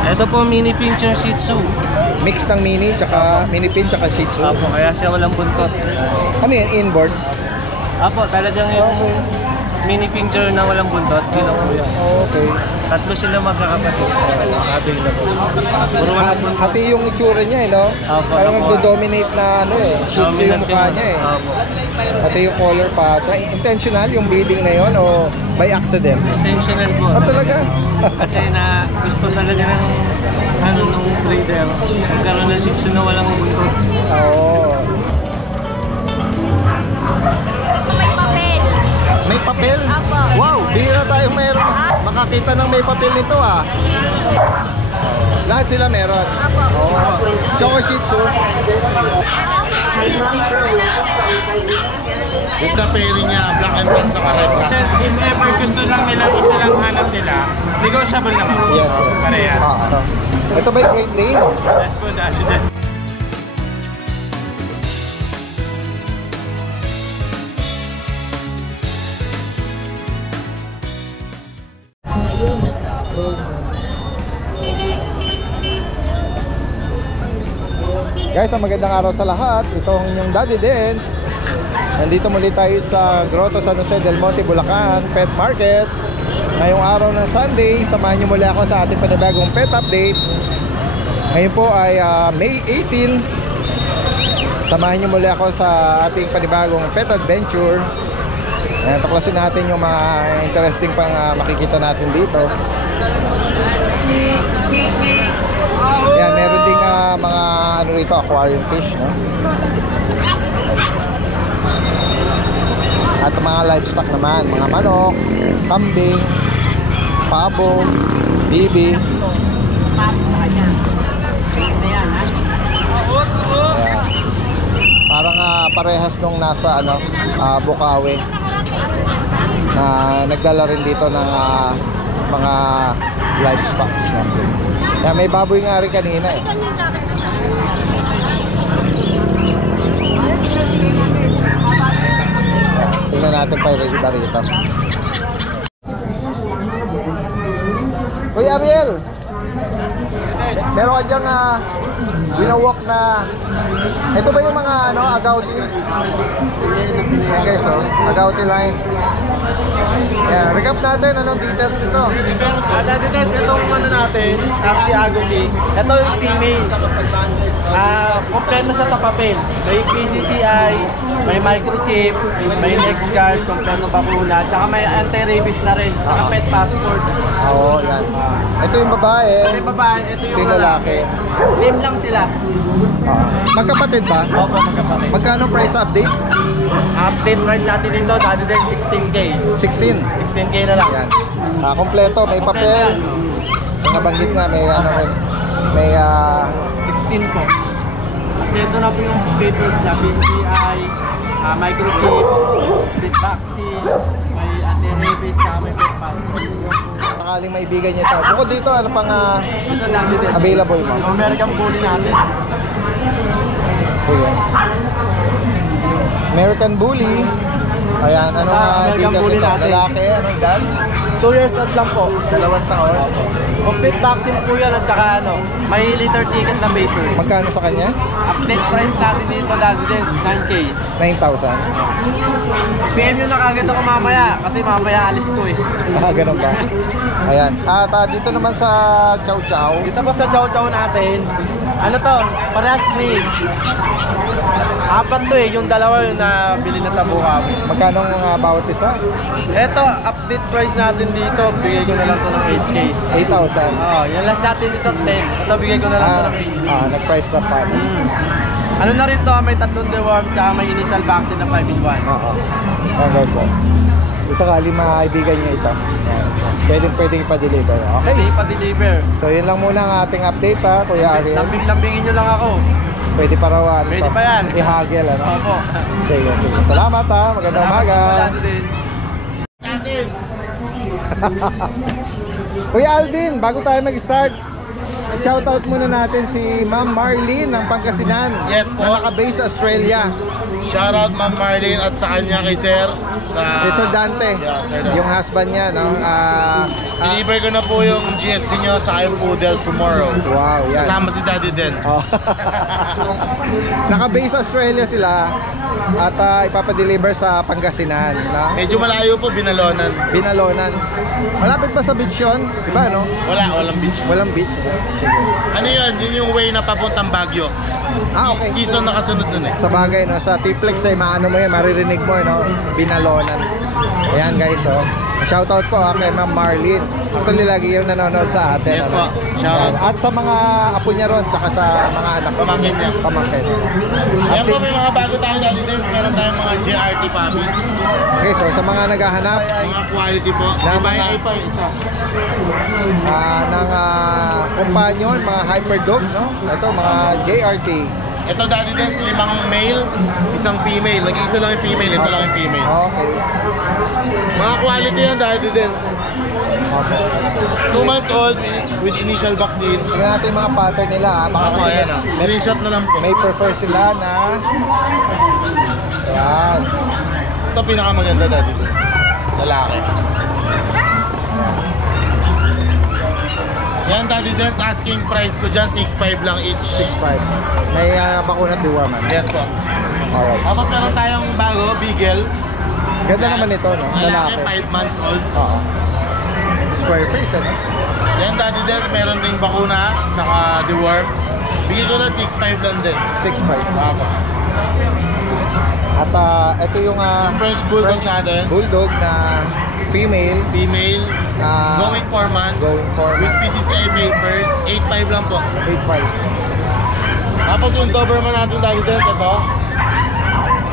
Ito po mini pincher Shih Tzu. Mix ng mini, tsaka mini pin, tsaka Shih Tzu. Apo, kaya siya walang buntot. Ano yan? Inboard? Apo, talagang yung mini pincher na walang buntot. Yun lang po yan. Okay. Tatlo sila magkakapatid. Available. Puro walang buntot. Hati yung itsura niya, no? Apo, Parang apo. nagdo-dominate na ano eh. Shih Tzu yung mukha niya eh. Apo. Pati yung color pa. Intentional yung breeding na yun o by accident? Intentional po. Ah, talaga? Kasi na gusto talaga ng nung breeder. Magkaroon ng Shih Tzu na walang buntot. Oo. May papel. May papel? Apo. Wow, bihira tayong meron. Makakita ng may papel nito ah. Lahat sila meron? Apo. Oo. Choco Shih Tzu. Yung na pairing niya, black and tan sa red cat. If ever gusto lang nila o silang hanap nila, negotiable naman. Yes, yes. Parehas. Ito ba yung Great Dane? Let's go, Dash. Guys, magandang araw sa lahat. Itong inyong Daddy Dance. Nandito muli tayo sa Grotto San Jose del Monte, Bulacan Pet Market. Ngayong araw ng Sunday, samahan nyo muli ako sa ating panibagong pet update. Ngayon po ay May 18. Samahan nyo muli ako sa ating panibagong pet adventure. Ayan, tuklasin natin yung mga interesting pang makikita natin dito. Ayan, meron ding mga ano rito, aquarium fish, no? At mga livestock naman, mga manok, kambing, pabo, bibi. Ayan. Parang parehas nung nasa ano, Bukawi. Nagdala rin dito ng mga livestock, no? Yan, may baboy nga rin kanina eh. Tingnan natin pa yung iba rito. Uy, Ariel! Meron ka dyang winawalk na... Ito ba yung mga ano, agouti? Ayan guys, oh, agouti line. Ayan, recap natin anong details nito. Details, itong ano natin, Ashley Agouti. Ito yung female. Kompleto siya sa papel. May PCCI, may microchip, may next guard, kompleto bakuna, tsaka may anti-rabies na rin, tsaka pet passport. Oo, yan. Ito yung babae. Ito yung babae, ito yung lalaki. Same lang sila. Magkapatid ba? Opo, magkapatid. Magkano price update? Update price natin dito, dati din 16K. 16. 16K na lang. Yan. Kompleto, may Kompleto papel. yan. Yung nabanggit nga, may ano rin. May 16 po. Dito na po yung papers na PCI, microchip, split vaccine, may anti-rabies, may pet passport. sakaling maibigan niya ito. Bukod dito, ano pang Ito dami din. available mo? American Bully natin. So yan. American Bully. Ayan, anong American details Bully ito? natin. Lalaki, anong edad? 2 years old lang po. 2 taon. Complete vaccine po yan at saka ano, may liter ticket na papers. Magkano sa kanya? Update price natin dito lagi din, 9K. 9,000. PM nyo na kagad ako mamaya kasi mamaya alis ko eh. Ganun ba? Ayan. At dito naman sa Chow Chow. Dito po sa Chow Chow natin, ano to, parehas male. Apat to eh, yung dalawa yung nabili na sa Bukawi. Magkano ang bawat isa? Eto, update price natin dito, bigay ko na lang to ng 8K. 8,000. Yung last natin dito, 10. Ito, bigay ko na lang to ng 8K. Nag-price drop pa. Ano na rin to, may tatlong deworm, tsaka may initial vaccine na 5-in-1. Oo. Ayan guys, kung sakali maibigan nyo ito, pwedeng ipa-deliver. Okay. Pwede pa-deliver. So yun lang muna ang ating update ha, Kuya Ariel. Lambing-lambingin nyo lang ako. Pwede pa raw Pwede pa yan. i-hagel, ano? Opo. Sige. Salamat ha, magandang umaga. Salamat din. Kuya Alvin, bago tayo mag-start, shoutout muna natin si Ma'am Marlene ng Pangasinan. Yes po. Na naka-base sa Australia. Shoutout Ma'am Marlene at sa kanya kay Sir. Si Sir Dante, Yeah, Sir Dante. yung husband niya, no? Deliver ko na po yung GSD nyo sa kayong poodle tomorrow. Wow, yan. Kasama si Daddy Dance. Oh. Naka-base Australia sila at ipapadeliver sa Pangasinan, no? Medyo malayo po, Binalonan. Binalonan. Malapit ba sa beach yun? Diba, no? Walang beach. Walang beach. Sige. Ano yun? Yun yung way na papuntang Baguio. Okay. Season na kasunod nun eh. Sa bagay, no? Sa T-Flex ay maano mo yan, maririnig mo, no? Binalonan. Ayan, guys, oh. Shoutout po kay Ma'am Marlene. Actually, lagi yung nanonood sa atin. Yes po. Shoutout. At sa mga apo niya ron, tsaka sa mga anak. Pamangkin niya. Pamangkin. Ayan po, may mga bago tayo Daddy Dance. Meron tayong mga JRT puppies. Okay, so sa mga naghahanap Mga quality po. Iba yung pa yung isa. ng companion, mga hyperdog, no? Ito, mga JRT. Ito Daddy Dance, 5 male, 1 female. Nag-iisa lang yung female, ito lang yung female. Okay. Mga quality yan Daddy Dance. Okay. 2 months old with initial vaccine. Tingnan natin yung mga pattern nila, ha? Baka Ako, kasi ayan ah. Screenshot na lang po. may prefer sila na ayan. Ito pinakamaganda Daddy Dance. Lalaki. Yan Daddy Dance, asking price ko dyan, 6.5 lang each. 6'5". May bakuna at dewormer. Yes po. Alright. Tapos meron tayong bago, Beagle. Ganda naman ito, no? Lalaki, Lalaki. 5 months old. Oo. Square face, ano? Yan Daddy Dance, meron ding bakuna, saka deworm. Bigay ko na 6.5 lang din. 6'5". Ako. At ito yung French Bulldog natin. Bulldog na female. Female, going 4 months. Going 4 With months. PCCI papers, 8.5 lang po. 8'5". Tapos yung Doberman natin Daddy Dance, ito.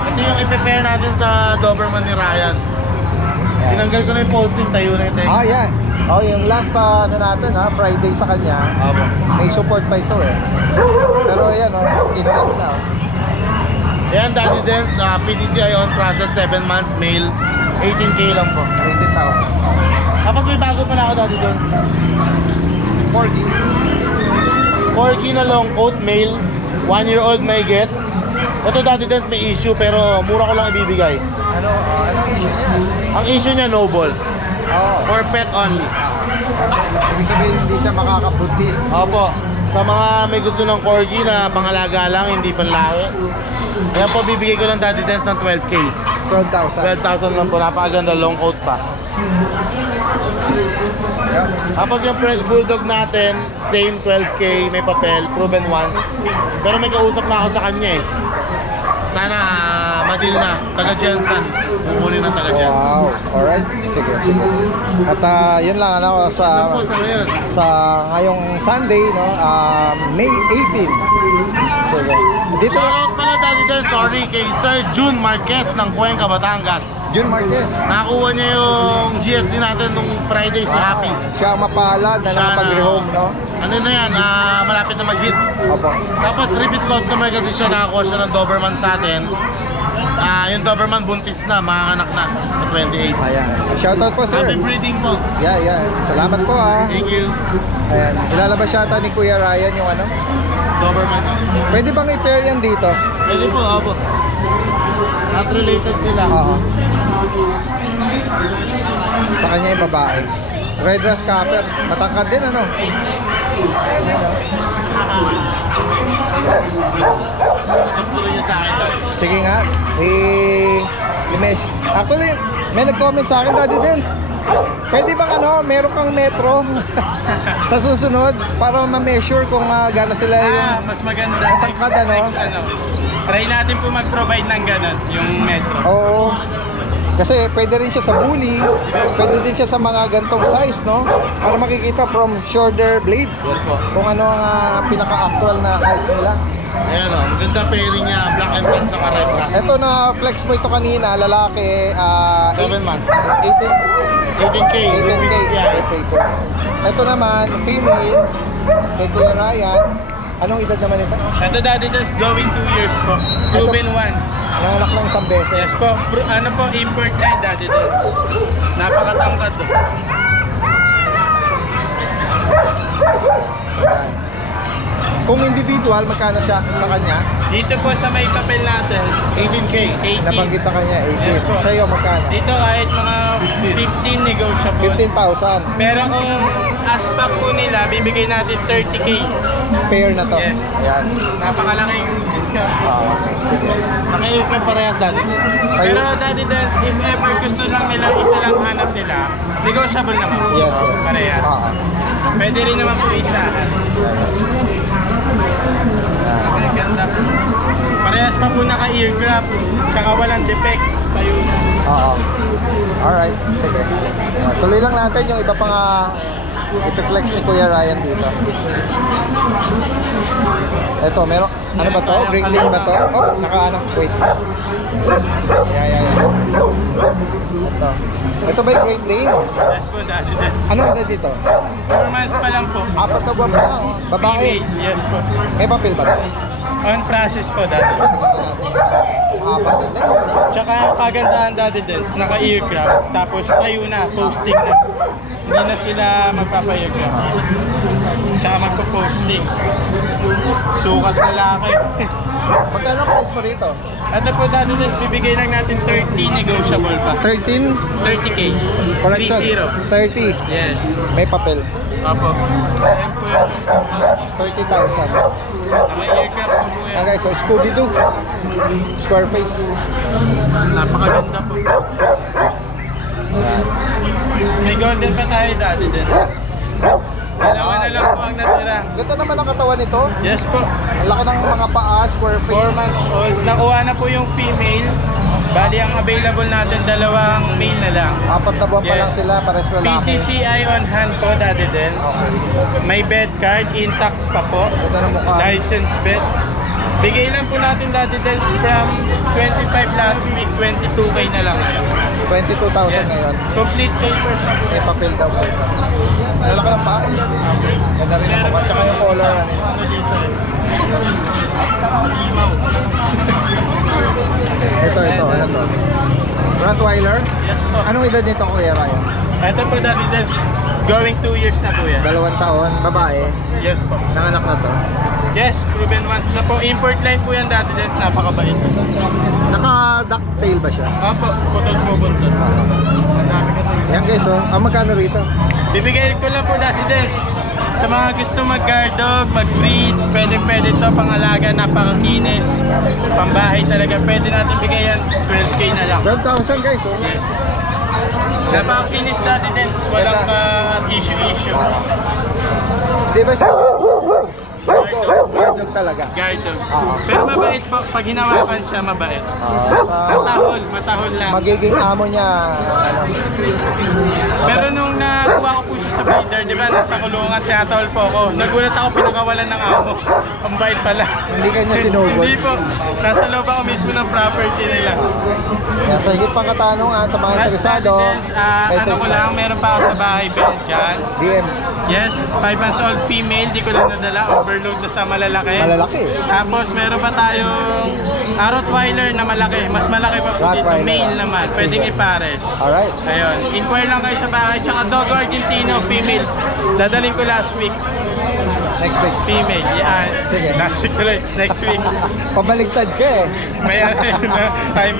Ito yung i-prepare natin sa Doberman ni Ryan. Tinanggal ko na yung posting, tayo na yung Ah, yan. Oh, yung last ano natin, Friday sa kanya. Abo. May support pa ito eh. Pero ayan, kinulas na. Yan Daddy Dance, PCCI on process, 7 months, male, 18K lang po. 18,000. Tapos may bago pala ako Daddy Dance. 40. 4K na long coat, male, 1-year-old may get. Ito Daddy Dance may issue pero mura ko lang ibibigay. Anong issue niya? Ang issue niya no balls. Oo. For pet only. Ibig sabihin hindi siya makakabuntis. Opo. Sa mga may gusto ng corgi na pangalaga lang, hindi panlahi. Ayan po, bibigay ko ng Daddy Dance ng 12K. 12,000. 12,000 lang po, napakaganda, long coat pa. Yeah. Tapos yung French Bulldog natin, same 12K, may papel, proven once. Pero may kausap na ako sa kanya eh. Sana madil na, taga Jensen. Kukunin ng taga Jensen. Wow. Alright. Sige, sige. At yun lang ano Ano sa po sa ngayon? ngayong Sunday, no? May 18. Sige. Dito Shoutout pala Daddy Dan, sorry kay Sir June Marquez ng Cuenca, Batangas. June Marquez. Nakakuha niya yung GSD natin nung Friday, si Happy. Siya ang mapalad na Siya nakapag-rehome, no? Ano na yan, malapit na mag-hit. Opo. Tapos repeat customer kasi siya, nakakuha siya ng Doberman sa atin. Yung Doberman buntis na, manganak na sa 28. Ayan. Shoutout po, sir. Happy breeding po. Yeah, yeah. Salamat po, Thank you. Ayan. Ilalabas yata ni Kuya Ryan yung ano. Doberman. Pwede bang i-pair yan dito? Pwede po, opo. Not related sila. Oo. Sa kanya yung babae. Red Rust Copper. Matangkad din, ano? Mas gulo niya sa akin, Daddy. Sige nga. I-mesh. Actually, may nag-comment sa akin, Daddy Dance. Pwede bang meron kang metro sa susunod para ma-measure kung gaano sila yung Mas maganda. matangkad, ano? Try natin po mag-provide ng ganun, yung metro. Oo. Kasi pwede rin siya sa bully, pwede din siya sa mga gantong size, no? Para makikita from shoulder blade Yes po. kung ano ang pinaka-actual na height nila. Ayan o, maganda pairing niya, black and tan sa red rust. Ito na flex mo ito kanina, lalaki, 7 months. 18K. 18K, with 18K. PCCI. Ito naman, female, kay Kuya Ryan. Anong edad naman ito? Ito Daddy Dance going 2 years po. Proven once. Nanganak lang isang beses. Yes po, ano po, import line Daddy Dance. Napakatangkad do. Ayan. Kung individual, magkano siya sa kanya? Dito po sa may papel natin, 18K. 18. Nabanggit na kanya, 18. Yes po. Sa'yo, magkano? Dito kahit mga 15 negotiable. 15,000. Pero kung aspak po nila, bibigay natin 30K. Pair na to. Yes. Yan. Napakalaking discount. Sige. Naka-aircraft parehas dati. Pero Daddy Dance, if ever gusto lang nila, isa lang hanap nila, negotiable naman po. Yes, yes. Parehas. Pwede rin naman po isa. Ang ganda. Parehas pa po naka-aircraft, tsaka walang defect. Tayo na. Oo. Alright, sige. Tuloy lang natin yung iba pang i-flex ni Kuya Ryan dito. Ito, meron, ano ba to? Great Lane ba to? Oh, naka-ano, wait. Yeah. Ito. Ito ba yung Great Lane? Yes po, Daddy Dance. Ano edad dito? 4 months pa lang po. 4 na buwan pa lang, oh. Babae. Female, yes po. May papel ba to? On process po, Daddy Dance. 4 na. Tsaka ang kagandahan, Daddy Dance, naka-aircraft, tapos tayo na, posting na. Hindi na sila magpapa-aircraft. Tsaka magpo-posting. Sukat lalaki. Magkano price mo rito? Ito po, Daddy Dance, bibigay lang natin 30, negotiable pa. 13? 30K. Correction. 30. 30. Yes. May papel. Apo. Ayan po yun. 30,000. Naka-aircraft po po Ah yan. guys, so Scooby-Doo. Square face. Napakaganda po. May golden pa tayo, Daddy Dance. Dalawa na lang po ang natira. Ganda naman ang katawan nito. Yes po. Ang laki ng mga paa, square 4 face. months old. Nakuha na po yung female. Bali, ang available natin, dalawang male na lang. 4 na buwan pa Yes. lang sila, pares lalaki. PCCI on hand po, Daddy Dance. May bed card, intact pa po. Ganda ng mukha. License bed. Bigay lang po natin, Daddy Dance, from 25 last week, 22K na lang ngayon. 22,000 ngayon. Complete papers na po. May papel daw po. Lalaki ng paa. Ganda rin ang mukha, tsaka yung color. Ano dito eh. Ito, ano to? Rottweiler? Yes po. Anong edad nito, Kuya Ryan? Ito po, Daddy Dance, going 2 years na po yan. 2 taon, babae. Yes po. Nanganak na to. Yes, proven once na po. Import line po yan, Daddy Dance, napakabait. Naka-ducktail ba siya? Opo, putol po buntot. Ang dami kasi. Yan guys, oh. Magkano rito? Bibigay ko lang po, Daddy Dance. Sa mga gusto mag-guard dog, mag-breed, pwede to, pangalaga, napakakinis. Pambahay talaga, pwede natin bigayan 12K na lang. 12,000 guys, oh. Yes. Napakakinis, Daddy Dance, walang issue. Di ba siya? Guard dog talaga. Guard dog. Oo. Pero mabait po, pag hinawakan siya, mabait. Matahol lang. Magiging amo niya, ano, Pero nung nakuha ko po siya sa breeder, di ba, nasa kulungan, tinatawal po ako. Nagulat ako, pinakawalan ng amo. Ang bait pala. hindi kanya sinugod. Hindi po. Nasa loob ako mismo ng property nila. Kaya sa higit pang katanungan sa mga Last interesado, evidence, ano ko lang, meron pa ako sa bahay, Belgian. DM, Yes, 5 months old female, di ko lang nadala, overload na sa malalaki. malalaki. Tapos meron pa tayong Rottweiler na malaki, mas malaki pa po dito, Rottweiler. male naman, pwedeng Sige. ipares. Alright, Ayun, inquire lang kayo sa bahay, tsaka Dog Argentino, female. Dadaling ko last week, next week. female. Yan. Sige. Last week ulit, next week. Pabaligtad ka eh. May time.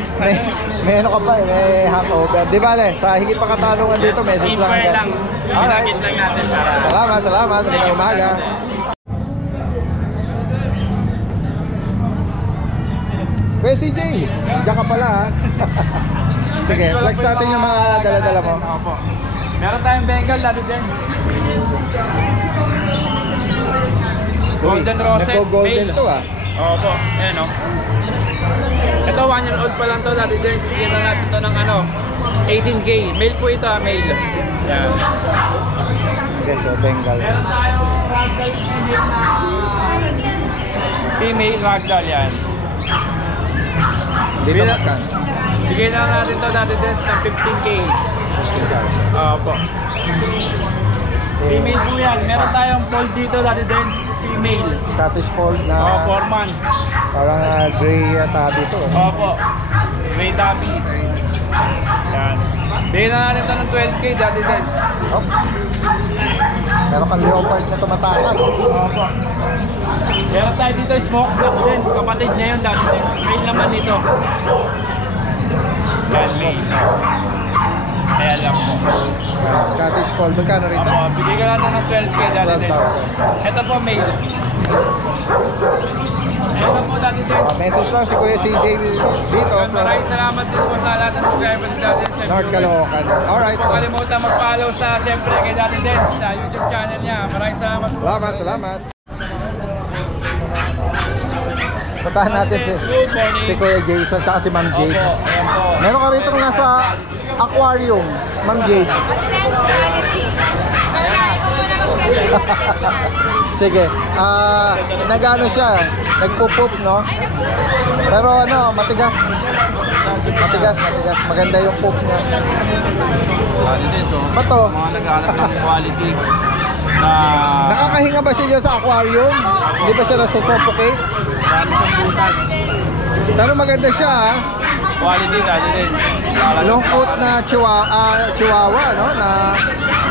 May ano ka pa eh, may hangover. Di ba sa higit pang katanungan dito, message lang. Inquire agad. lang. Alright. Binagit lang natin para. Salamat. Magandang umaga. Kuya CJ, diyan ka pala ha. Sige, flex natin yung mga dala-dala mo. Opo. Meron tayong Bengal dati din. Golden Rosette, Nagko-golden male. to ah. Opo, ayan o. Ito 1 year old pa lang to dati din. Bigyan na natin to ng 18K. Male po ito male. Yan. Okay, so Bengal. Meron tayong ragdoll female na female ragdoll yan. Di ba magkan? Bigyan na natin to dati din ng 15K. Opo. Female po yan. Meron tayong fold dito dati din. Female. Scottish Fold na 4 months. parang gray tabi to. Opo. May tabi. Yan. Bigyan na natin ito ng 12K dati din. Oh. Meron pang leopard na tumatakas. Opo. Meron tayo dito smoke black din. Kapatid niya yun dati din. Mail naman dito. Yan, mail. Kaya lang po. Scottish Fold, magkano rito? Opo, bigay ka natin ng 12K dati din. 12,000. Ito po mail. Ito po dati din. Message lang si Kuya CJ dito from Maraming salamat din po sa lahat ng subscribers dati sa North Caloocan. Alright, Huwag kalimutan mag-follow sa siyempre kay Dati Dance sa YouTube channel niya. Maraming salamat po. salamat. Puntahan natin si Kuya Jason tsaka si Ma'am Jade. Opo, ayan po. Meron ka rito nasa aquarium, Ma'am Jade. Attendance quality. Kaya ikaw muna mag-present yung attendance natin. Sige, nag-ano siya, nagpo-poop, no? Ay, naku. Pero ano, matigas. Matigas. Maganda yung poop niya. Dati Dance, so, Bato, mga naghahanap ng quality na nakakahinga ba siya dyan sa aquarium? Hindi ba siya nasusuffocate? Bukas natin din. Pero maganda siya, ha? quality Dati Dance. Long coat na chihuahua, no? Na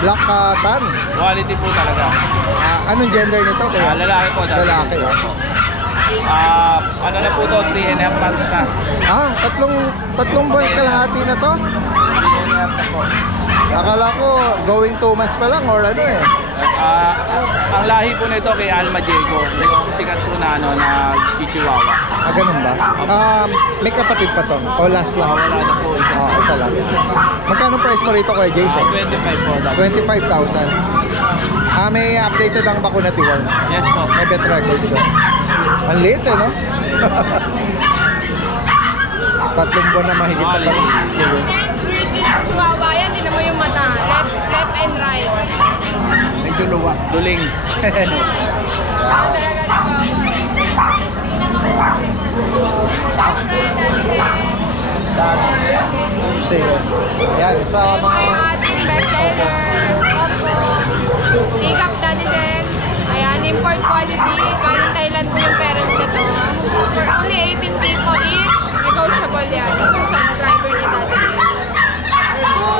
black tan. Quality po talaga. Anong gender nito? Kuya? Lalaki po dati. Lalaki, opo. Ano na po to? 3.5 months na. Tatlong buwan kalahati na to? 3.5 na po. Akala ko going 2 months pa lang or ano eh. Ang lahi po nito kay Alma Diego. Yung sikat po na Chihuahua. Ganun ba? May kapatid pa to? O last lang? Wala na po isa. Isa lang. Magkano price mo rito kay Jason? 25 po dati. 25,000. May updated ang bakuna tiwal. Yes po. May bet record siya. Ang liit eh, no? Tatlong buwan na mahigit na lang. Sige. Attendance virgin chihuahua. Yan, din mo yung mata. Left and right. Medyo luwa. Duling. Ako talaga chihuahua. Siyempre, Dati Dance. Sige. Yan, sa Ito mga... yung ating bestseller. Opo. Take up Dati Dance. Ayan, import quality. Galing Thailand po yung parents nito. For only 18 people each, negotiable yan. Sa subscriber ni Dati Dance.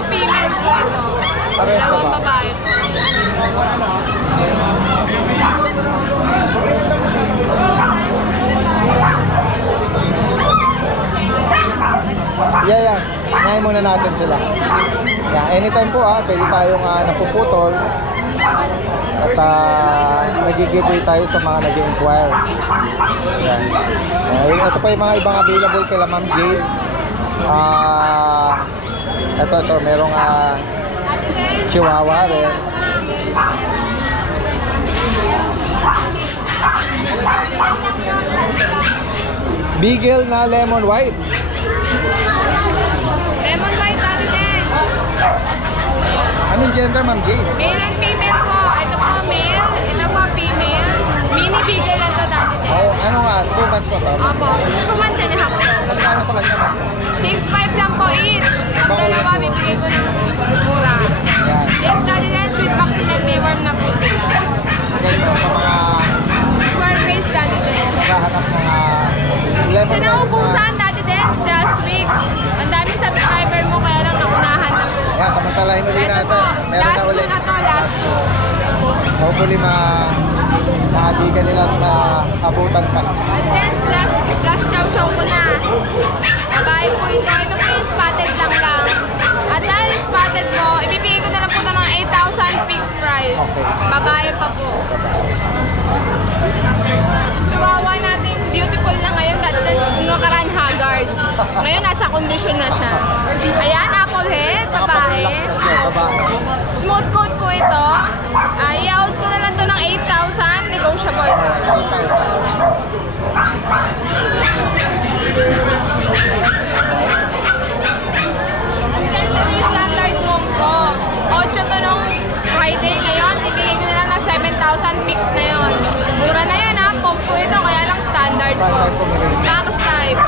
2 female po ito. Parehas ba ba? Dalawang babae po. Yeah. Inahin muna natin sila. Yeah, anytime po pwede tayong napuputol. At nag-giveaway tayo sa mga nag-inquire. Yan. Ito pa yung mga ibang available kay Ma'am Jade. Ito, merong chihuahua rin. Beagle na lemon white. Lemon white Dati Dance. Anong gender, Ma'am Jade? Male and female po. Ito po male, ito po female. Mini beagle lang to Dati Dance. Oh, ano nga, 2 months na to? Opo, 2 months and a half po. Magkano sa kanya, Ma'am? 6.5 lang po each. Pag dalawa, bibigay ko ng mura. Yan. Yes, Dati Dance with vaccine and deworm na po sila. Okay, so sa mga Square face Dati Dance. naghahanap ng lemon Sa white naubusan Dati Dance last week. Ang dami subscriber mo, kaya lang nakunahan na po. Yan, samantalahin uli Ito natin. po, Meron last na po uli. na to, last po. Hopefully maagigan nila at maabutan pa. Dati Dance, last chow-chow ko na. Babae po ito. Ito po yung spotted lang. At dahil spotted mo, ibibigay ko na lang po ito ng 8,000 fixed price. Okay. Babae pa po. Yung chihuahua natin, beautiful na ngayon. Dati Dance, nakaraan haggard. Ngayon, nasa kondisyon na siya. Ayan, apple head, babae. Babae. Smooth coat po ito. I-out ko na lang ito ng 8,000. Negotiable pa. Then sa new standard mong po, 8 to nung Friday ngayon, ibigay ko na lang ng 7,000 fix na yun. Mura na yan ha, pump po ito, kaya lang standard po. Max type.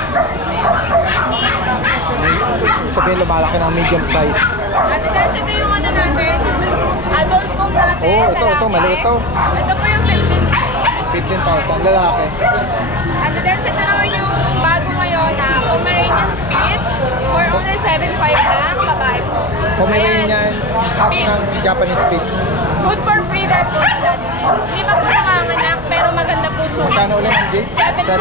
Sabihin lumalaki ng medium size. At then, ito yung ano natin, adult comb natin. Oh, ito, lalaki. maliit to. Ito po yung 15K. 15,000 lalaki. At then, ito naman yung bago ngayon na Pomeranian Spitz for only 7,500 lang, babae po. Pomeranian, half Spitz. ng Japanese Spitz. Good for free breeder po sa Daddy Dens. Hindi pa po nanganganak, pero maganda po sukat. Magkano ulit ang Jade? 7.5.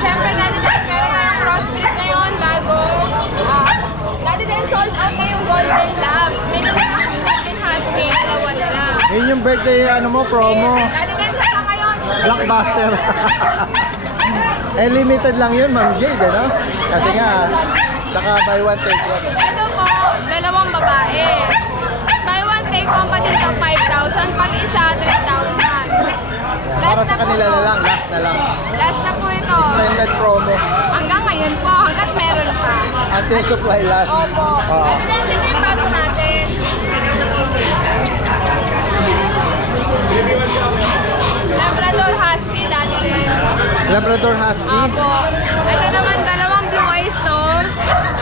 Siyempre, Daddy Dens, meron tayong crossbreed ngayon, bago. Daddy Dens, sold out na yung Golden Lab. Meron na akong Golden Husky, dalawa na lang. Yun yung birthday promo. Daddy Dens, saka ngayon. Blockbuster. Eh, limited lang yun, Ma'am Jade, ano? Kasi nga, naka buy one take one. Ito po, dalawang babae. Buy one, take one pa dito, 5,000. Pag isa, 3,000. Para sa kanila na lang, last na lang. Last na po ito. Extended promo. Hanggang ngayon po, hanggat meron pa. Until supply last. Opo. Oo. Daddy Dens, ito yung bago natin. Labrador Husky, Daddy Dens. Labrador Husky. Opo. Ito naman, dalawang blue eyes to.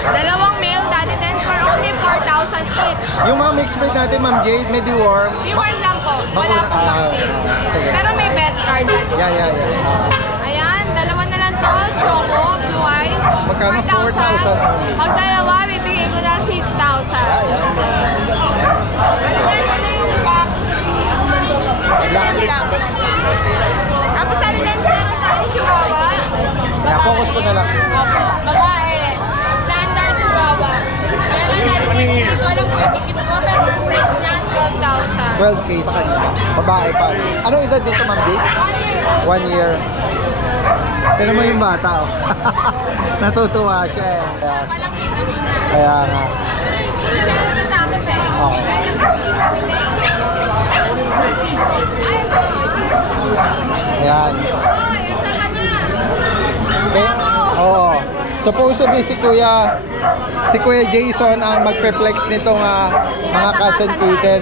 Dalawang male, Daddy Dens, for only 4,000 each. Yung mga mixed breed natin, Ma'am Jade, may deworm. Viewer lang po. Wala pong vaccine. sige. Pero may vet card. Yeah. Ayan, dalawa na lang to. Choco, blue eyes. Magkano? 4,000 only. Pag dalawa, bibigay ko na 6,000. Daddy Dens, ano yung black? Black. Lang. Tapos Daddy Dens, meron tayong chihuahua. Yeah, focus ko na lang. Opo, babae. Standard chihuahua. Kaya lang Daddy Dens, hindi ko alam kung ibigay ko, pero price niya 12,000. 12K sa kanya. Babae pa. Anong edad dito, Ma'am Jade? 1 year. Tignan mo yung bata, oh. Natutuwa siya eh. Palang kita mo na. Kaya nga. Hindi siya natatakot eh. Okay. Ay, Ayan. Hoy, asa ka na? Oo. Supposed to be si Kuya Jason ang magpe-flex nitong mga cats and kitten.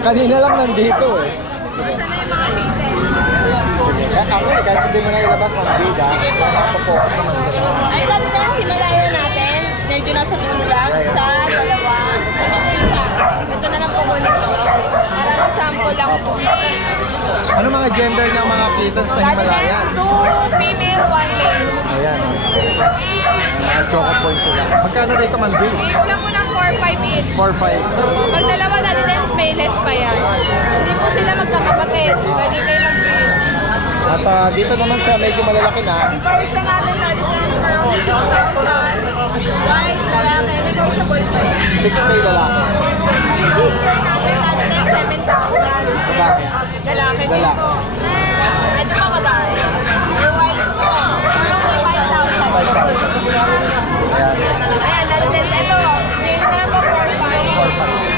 Kanina lang nandito eh. Ako eh, kahit hindi mo na ilabas, Ma'am Jade, Sige po. focus naman sila. Ay, dati na si Malayo natin. Medyo nasa dulo lang. Sa dalawa. Ito po isa. Ito na lang po kunin ko. Para na sample lang po. Ano mga gender ng mga kittens na Himalayan? 2 female, 1 male. Ayan. Mga choco points sila. Magkano rito, Ma'am Jade? Kulang po ng 4-5 each. 4-5. Pag dalawa dati din, mayless pa yan. Hindi po sila magkakapatid. Pwede kayo mag-breed. At dito naman sa medyo malalaki na, Persian natin dati din, around 6,000. White, lalaki, negotiable pa yan. 6K lalaki. Ginger natin dati din, 7,000. Babae. Lalaki din Lalaki. po. Ito pa babae. Yung whites po, around 5,000. 5,000. Ayan. Ayan, dati din, ito, hindi na lang po 4,500.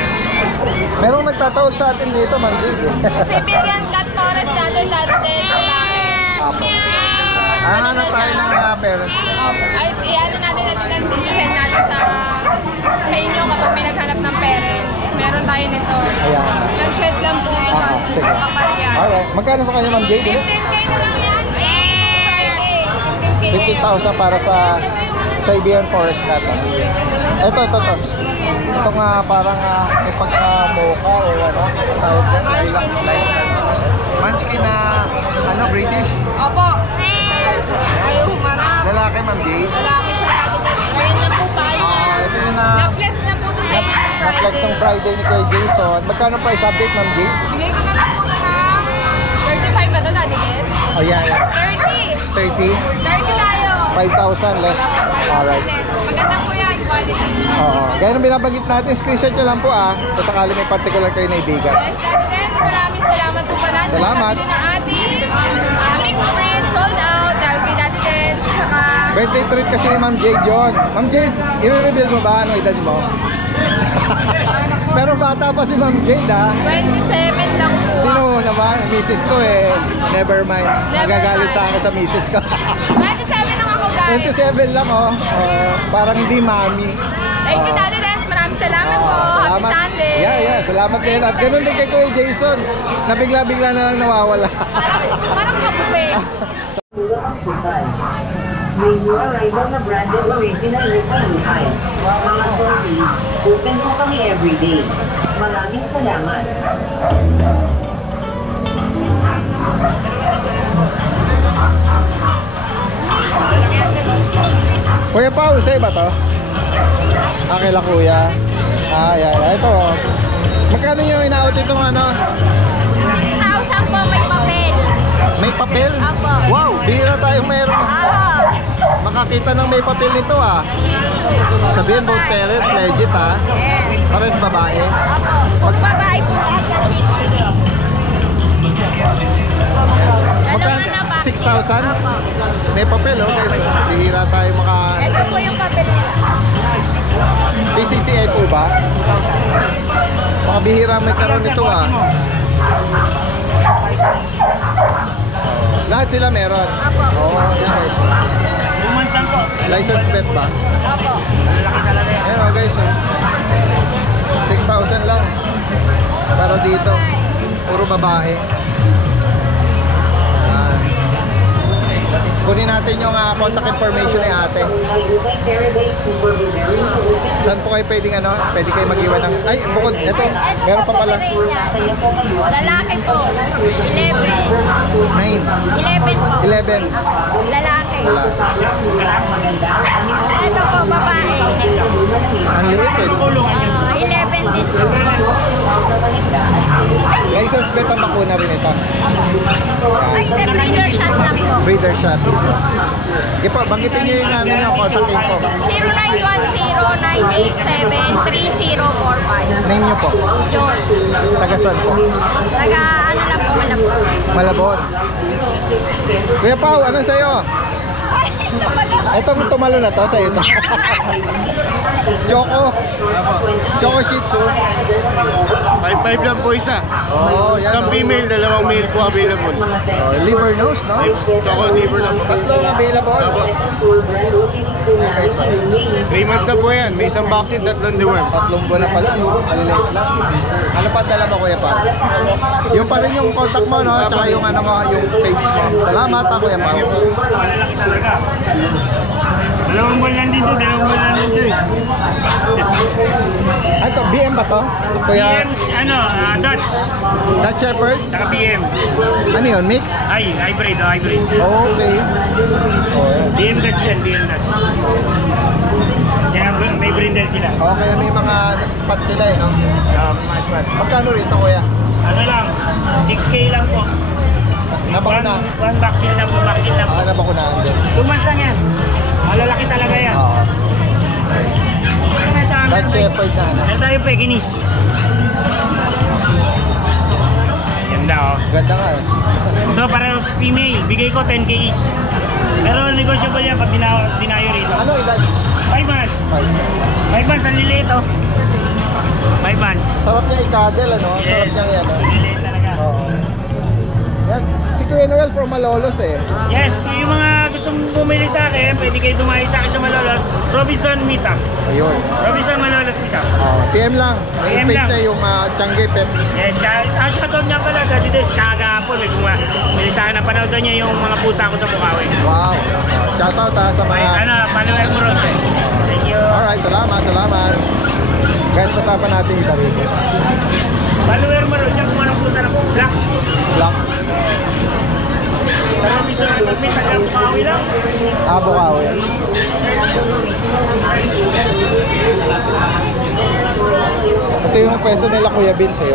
Merong nagtatawag sa atin dito, Ma'am Jade. Siberian Cat Forest natin dati din, babae. Hanap tayo ng parents. Ay, iano natin natin sisend natin sa inyo kapag may naghanap ng parents. Meron tayo nito. Ayan. Nag-shed lang po ito. Sige. Kapal yan. Alright. Magkano sa kanya, Ma'am Jade? 15K na lang yan. Friday. 15K. 50,000 para sa Siberian Forest Cat. Ito. Ito nga parang may pagka-mocha o ano. Tawag dyan. Munchkin na British. Opo. Ayaw humarap. Lalaki, Ma'am Jade. Lalaki siya natin. Ngayon na po tayo. Ito yung Na-flex na po ito sa inyo ng na-flex ng Friday ni Kuya Jason. Magkano price update, Ma'am Jade? Bigay ko na lang po na 35 ba ito natin? Oh, yeah. 30. 30. 30 tayo. 5,000 less. Alright. Maganda po yan, quality. Oo. Gaya nung binabanggit natin, screenshot nyo lang po kung sakali may particular kayo naibigan. Yes, that's maraming salamat po pala sa Salamat. pabili ng ating mixed breed, sold out, dahil kay Daddy Dens, saka Birthday treat kasi ni Ma'am Jade yun. Ma'am Jade, i-reveal mo ba anong edad mo? Pero bata pa si Ma'am Jade 27 lang po. Tino mo naman, misis ko never mind. Never Magagalit mind. sa akin sa misis ko. 27 lang ako, guys. 27 lang parang hindi mami. Thank you, Daddy Dens. Maraming salamat po. Happy Sunday. Yeah. Salamat sa inyo. At ganun din kay Kuya Jason. Nabigla-bigla na lang nawawala. Parang kapupe. May new arrival na branded original Rippon High. Mga sorry, open po kami everyday. Maraming salamat. Kuya Paul, sa'yo ba to? Kila Kuya. Yan. Ito. Magkano yung inaawat itong ano? 6,000 po may papel. May papel? Apo. Wow, bihira tayo meron. Makakita ng may papel nito ah. Sabihin both parents, legit ah. Yes. Pares babae. Apo. Kung babae po lahat na shih tzu. Magkano? Dalawa na ba? 6,000? Apo. May papel oh guys. Bihira tayo Ito po yung papel nila. PCCI po ba? Mga bihira may karoon nito ah. Lahat sila meron. Apo. Oo, guys. License bet ba? Apo. Ayan oh guys oh. 6,000 lang. Para dito. Puro babae. Ayan. Kunin natin yung contact information ni ate. Saan po kayo pwedeng ano? Pwede kayo mag-iwan ng... Ay, bukod. Ito. Meron pa pala. Lalaki po. 11. 9. 11 po. 11. Lalaki. Ito po, babae. Ang liit eh. 11 din po. License bet ang bakuna rin ito. Ay, the breeder shot lang po. Breeder shot. Sige po, banggitin nyo yung ano nyo, contact info. 0910-987-3045. Name nyo po. Joy. Tagasan po. Taga ano lang po, Malabon. Malabon. Kuya Pao, ano sa'yo? Itong tumalo na to, sa'yo to. Choco. Choco Shih Tzu. 5-5 lang po isa. Oh, yan. Isang female, dalawang male po available. Oh, liver nose, no? Choco liver lang po. Tatlong available. Opo. Okay, so 3 months na po yan. May isang vaccine, tatlong deworm. 3 buwan na pala, no? Maliliit lang. Ano pa dala mo, Kuya Pao? Yung pa rin yung contact mo, no? Tsaka yung ano mo, yung page mo. Salamat, Kuya Pao. Malalaki talaga. Dalawang buwan lang dito, Ito, BM ba to? Kuya, Dutch. Dutch Shepherd? Saka BM. Ano yun, mix? Ay, hybrid. Okay. Oh, yan. BM Dutch yan, BM Dutch. Kaya may brindle sila. Okay, may mga spot sila eh, no? Mas. Magkano rito, Kuya? Ano lang, 6K lang po. Nabakuna? One vaccine lang po, vaccine lang po. Nabakunaan din. 2 months lang yan. Malalaki talaga yan. Oo. Ito, Dutch Shepherd na, ano? Meron tayong Pekinese. Ganda oh. Ganda nga eh. Ito para female, bigay ko 10K each. Pero negotiable yan pag dinayo rito. Ano edad? 5 months. 5 months, ang liliit oh. 5 months. Sarap niya i-cuddle, ano? Sarap niya yan, oh. Liliit talaga. Oo. Yan. Si Kuya Noel from Malolos eh. Yes, yung mga gustong bumili sa akin, pwede kayo dumayo sa akin sa Malolos. Robinson Meetup. Ayun. Robinson Malolos Meetup. PM lang. May PM page lang. niya yung Changi Pets. Yes, shoutout nga pala, Daddy Des, kagahapon, may bumili sa akin, napanood daw niya yung mga pusa ko sa Bukawi. Wow. Shoutout ha sa May, mga... follower mo ron. Thank you. Alright, salamat. Guys, patapan natin iba rito. Follower mo ron, yung kung anong pusa na po. Black. Black. Sa Robinson Meetup, taga Bukawi lang. Bukawi. Ito yung pwesto nila Kuya Vince eh.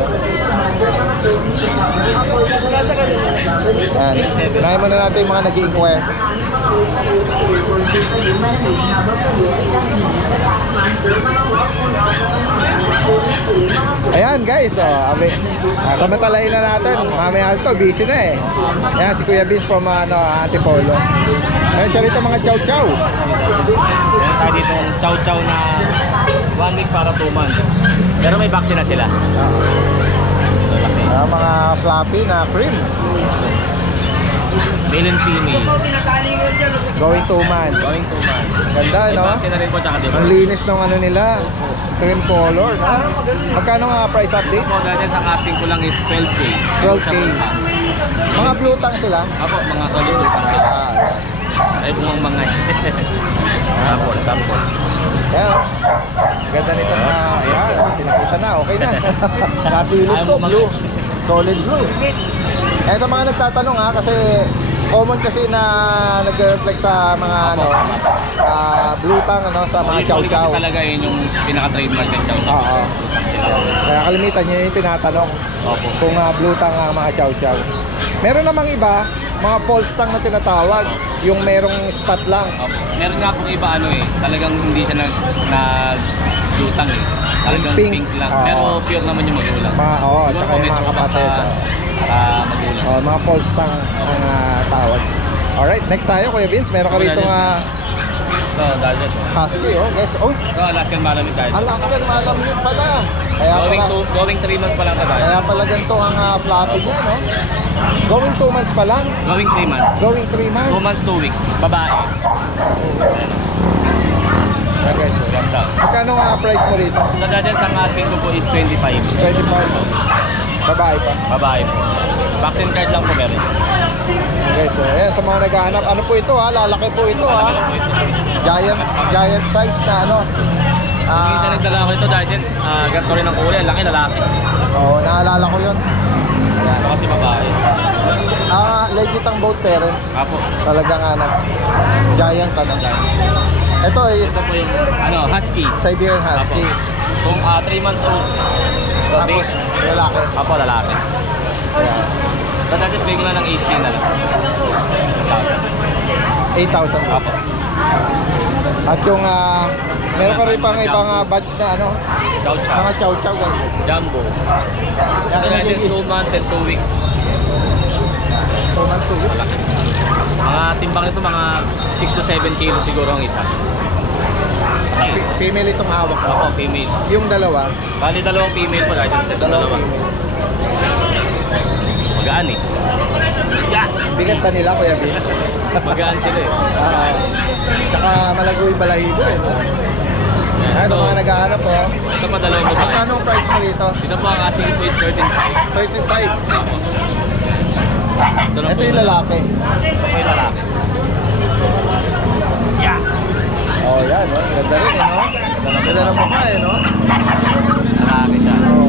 Yan. Unahin muna natin yung mga nag-i-inquire. Ayan guys, samantalahin na natin. Mamaya ito, busy na eh. Ayan, si Kuya Vince from Antipolo. Ayan siya rito mga chow-chow. Meron tayo dito chow-chow na 1 week para 2 months. Pero may vaccine na sila. Mga fluffy na cream. Male and female. Going 2 months. Going 2 months. Ganda, May no? vaccine na rin po tsaka di ba? Ang linis ng ano nila. Cream color, no? Magkano nga price update? Po, dahil sa casting ko lang is 12K. 12K. Mga blue tang sila. Apo, mga solid blue tang sila. Ay, bumang mga Sample. Ayan, oh. Ganda nito na, ayan, pinakita na, okay na. Nasilip ko, blue. Solid blue. Eh sa mga nagtatanong ha, kasi common kasi na nagre-reflect sa mga ano, blue tongue, ano, sa mga chow chow. Talaga yun yung pinaka-trademark ng chow chow. Oo. Kaya kalimitan nyo yung tinatanong kung blue tongue ang mga chow chow. Meron namang iba, mga false tongue na tinatawag, yung merong spot lang. Meron nga pong iba ano eh, talagang hindi siya nag-blue tongue eh. Talagang pink lang. Pero pure naman yung magulang. Tsaka yung mga kapatid. Magulang. Mga false tongue ang tawag. Alright, next tayo Kuya Vince. Meron ka rito Ito, gadget. husky, guys. Ito, Alaskan Malamute gadget. Alaskan Malamute pala. Going 3 months pa lang ito gadget. Kaya pala ganito ang fluffy niya, no? Going 2 months pa lang. Going 3 months. Going 3 months. 2 months, 2 weeks. Babae. Okay, so Ganda. magkano nga price mo rito? Ito gadget, ang asking ko po is 25. 25. Babae pa. Babae po. Vaccine card lang po meron. Okay, so ayan, sa mga naghahanap, ano po ito lalaki po ito giant size na ano. Minsan nagdala ako nito dahil ganito rin ang kulay, laki lalaki. Oo, naalala ko yun. Ito kasi babae. Legit ang both parents. Apo. Talagang anak. Giant ano. Ito is Ito po yung husky. Siberian Husky. Kung 3 months old. So, Tapos lalaki. Apo, lalaki. So, that is bigyan na ng 8K na lang. 8,000. Apo. At yung meron ka rin pang ibang batch na ano, Chow chow. mga chow chow guys. Jumbo. Ito na is 2 months and 2 weeks. 2 months to week. Malaki. Mga timbang nito, mga 6 to 7 kilo siguro ang isa. Female itong hawak ko. Ako, female. Yung dalawa, Bali, dalawang female po dahil sa dalawa. Magaan eh. bigat pa nila Kuya Vince. Magaan sila eh. Tsaka malago yung balahibo eh. Ito mga naghahanap po. Ito pa dalawang babae. Magkano ang price mo dito? Ito po ang asking po is 13.5. 35. Ito yung lalaki. Ito po yung lalaki. Yeah. Oh yan, no? Ganda rin eh, no? Ganda ng mukha eh, no? Lalaki siya. Oo.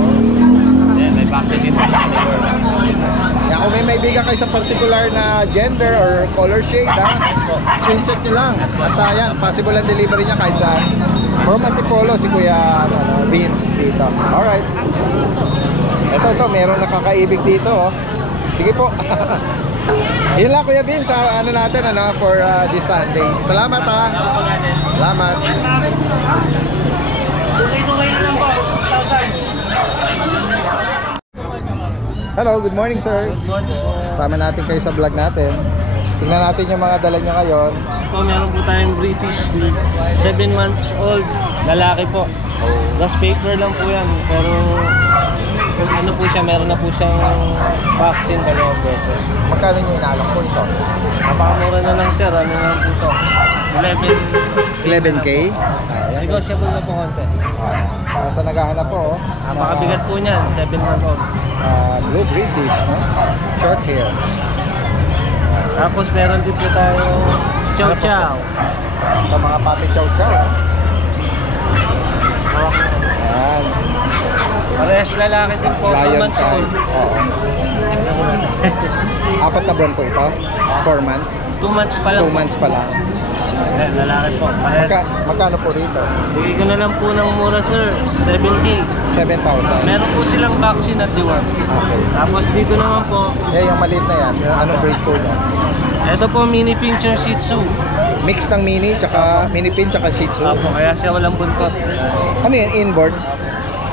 Then, may vaccine din po. Kaya kung may maibigan kayo sa particular na gender or color shade, screenshot nyo lang. At yan, possible ang delivery niya kahit saan. From Antipolo, si Kuya Vince dito. Alright. Ito, meron nakakaibig dito, oh. Sige po. Yun lang Kuya Vince, ano natin, for this Sunday. Salamat, ha. Salamat. Hello, good morning sir. Good morning. Sama natin kayo sa vlog natin. Tingnan natin yung mga dala nyo ngayon. Ito, meron po tayong British 7 months old, lalaki po. Last paper lang po yan, pero kung ano po siya, meron na po siyang vaccine dalawang beses. Magkano nyo inalok po ito? Napakamura na lang sir, ano lang po ito? 11K? Negotiable na po konti. Sa naghahanap po, Napakabigat po niyan, 7 months old. blue British, no? Short hair. Tapos meron din po tayong chow chow. Ito mga papi chow chow. Ayan. Parehas lalaki din po, 2 Lion months type. old. Oo. 4 na buwan po ito? 4 months? 2 months pa lang. 2 months pa lang. Ayan, lalaki po. Parehas. Magkano po rito? Bigay ko na lang po ng mura sir, 7K. 7,000. Meron po silang vaccine at deworm. Okay. Tapos dito naman po, Yung maliit na yan, anong breed po niya? ito po mini pincher shih tzu. Mix ng mini, tsaka mini pin, tsaka shih tzu. Apo, kaya siya walang buntot. Ano yan, inboard?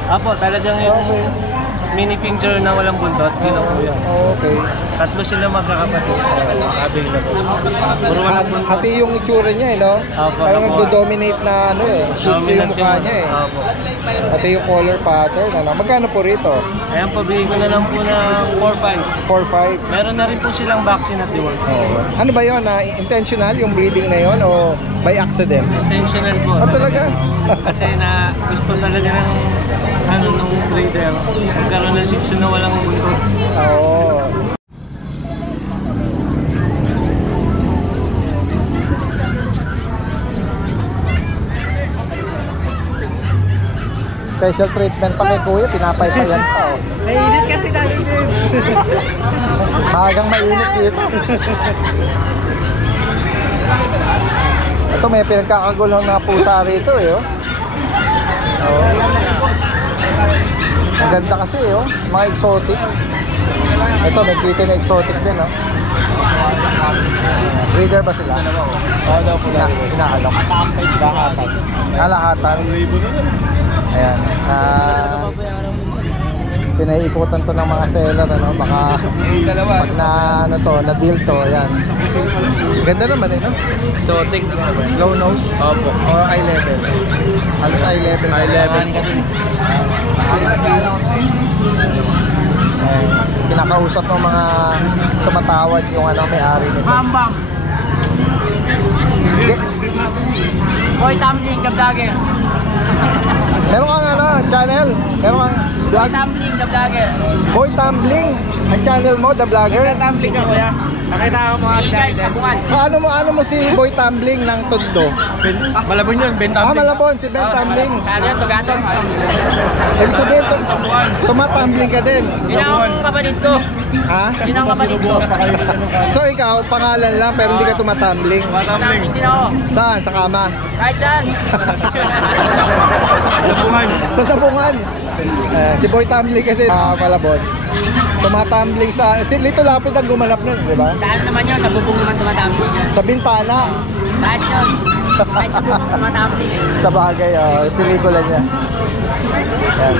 Apo, talagang yung mini pincher na walang buntot, yun ang po yan. Okay. Tatlo sila magkakapatid. Available. Puro walang buntot. Hati yung itsura niya no? Opo, Parang opo. nagdo-dominate na shih tzu yung mukha niya eh. Apo. Pati yung color pattern, Magkano po rito? Ayan po, bigay ko na lang po ng 4-5. 4-5. Meron na rin po silang vaccine at deworm. Ano ba yun? Intentional yung breeding na yun o by accident? Intentional po. Talaga? Kasi na gusto talaga ng nung breeder. Magkaroon ng shih tzu na walang buntot. Oo. Special treatment pa kay Kuya, pinapaypayan pa. Mainit kasi Magang mainit dito. Ito may pinagkakagulong na pusa rito eh. Oh. Oh. Ang ganda kasi oh. Mga exotic. Ito may kita na exotic din oh. Breeder ba sila? Oo daw po. Inaalok. Kalahatan. Ayan. Pinaiikutan to ng mga seller ano, baka pag na ano to, na deal to, ayan. Ganda naman eh, no? Exotic. Low nose? Opo. Or eye level? Halos eye level. Eye level. Kinakausap ng mga tumatawad yung ano, may-ari nito. Mambang. Boy Tumbling, Gabdagger. Meron kang ano, channel? Meron kang vlog? Tumbling, Gabdagger. Boy Tumbling, ang channel mo, The Vlogger? Tumbling ka, kuya. Nakita ko mga guys sa bungan. Ano mo si Boy Tumbling ng Tondo? Malabon yun, Ben Ah, Tumbling. Malabon, si Ben Tumbling. Saan yan, Tugatong? Ibig sabihin, tumatumbling ka din. Yun ang kapatid ko. Ha? Yun ang kapatid ko. So ikaw, pangalan lang pero hindi ka tumatumbling. Tumbling din ako. Saan? Sa kama? Kahit saan. Labungan. Sa sabungan. Si Boy Tumbling kasi Malabon. Tumatumbling sa... Si Lito Lapid ang gumanap nun, di ba? Saan naman yun? Sa bubong naman tumatumbling. Sa bintana. Kahit yun. Kahit sa bubong tumatumbling. Sa bagay, yung pelikula niya. Yan.